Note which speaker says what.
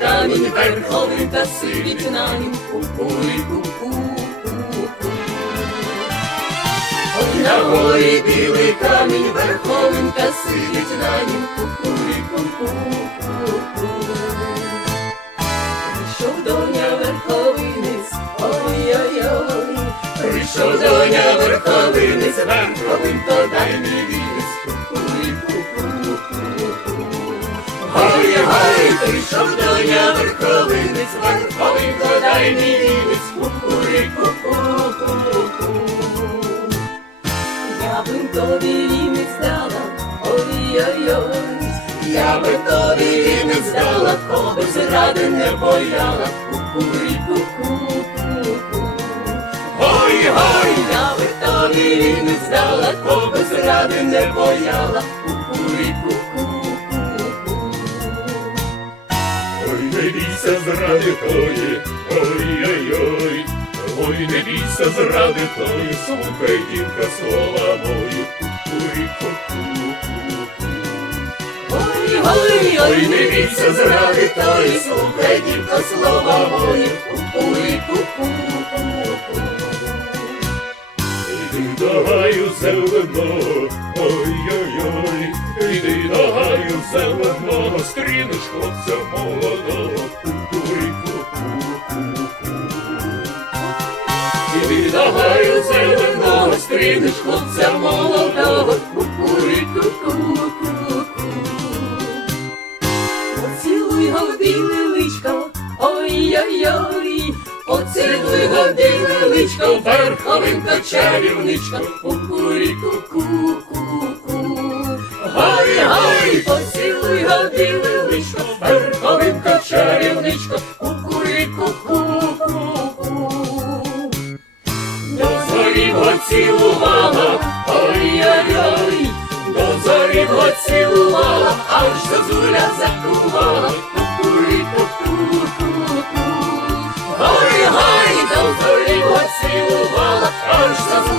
Speaker 1: камінь, верховинка сидить на нім, ку-ку-ку-ку-ку-ку. Ой, на горі білий камінь, верховинка сидить на нім, ку-ку-ку-ку-ку-ку. Прийшов доня верховинець, ой-ой-ой, прийшов доня верховинець, верховинко дай мій прийшов доня верховинець, верховинко дай мій вінець, ку-ку-ку-ку-ку-ку. Я би тобі вінець дала, ой-ой-ой, я би тобі вінець дала, коби зради не бояла, ку-ку-ку-ку-ку. Ой, ой, я би тобі вінець дала, коби зради не бояла,
Speaker 2: бійся зради тої, ой-ой-ой, ой, не бійся зради тої, слухай, дівка, слова мої.
Speaker 1: Ой, ой, не бійся зради тої, слухай, дівка, слова мої, ку-ку-ку-ку-ку.
Speaker 2: Іди до ой-ой-ой, іди до гаю зеленого, стрінеш хлопця
Speaker 1: Іди до гаю зеленого, стрінеш хлопця молодого, ку-ку-ку-ку-ку. Поцілуй його в біле личко, ой-ой-ой, поцілуй біле личко, верховинка чарівничка, ку-ку-ку-ку-ку. Гой, гой, поцілуй його поцілувала, ой-ой-ой, до зорі поцілувала, аж до зуля закувала, кукури, кукурку, гори, гай, до зорі поцілувала, аж до зуля